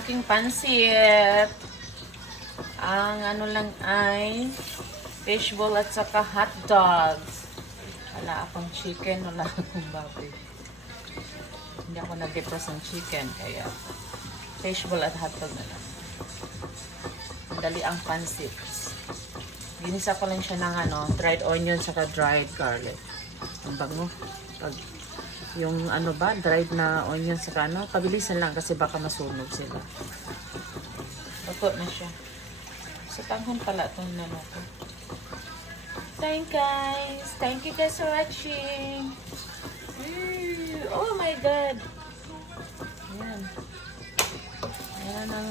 aking pansit. Ang ano lang ay fishball at saka hot dogs. Wala akong chicken, wala akong baboy. Hindi ako nag-defrost ng chicken, kaya fishball at hot dog na lang. Madali ang pansit. Ginisa ko lang siya ng ano, dried onion saka dried garlic. Ang bango. Pag yung ano ba, dried na onion saka ano, pabilisan lang kasi baka masunog sila. Luto na siya. So, tanghon pala itong ano ko. Thank you guys for watching. Oh my God. Ayan. Ayan ang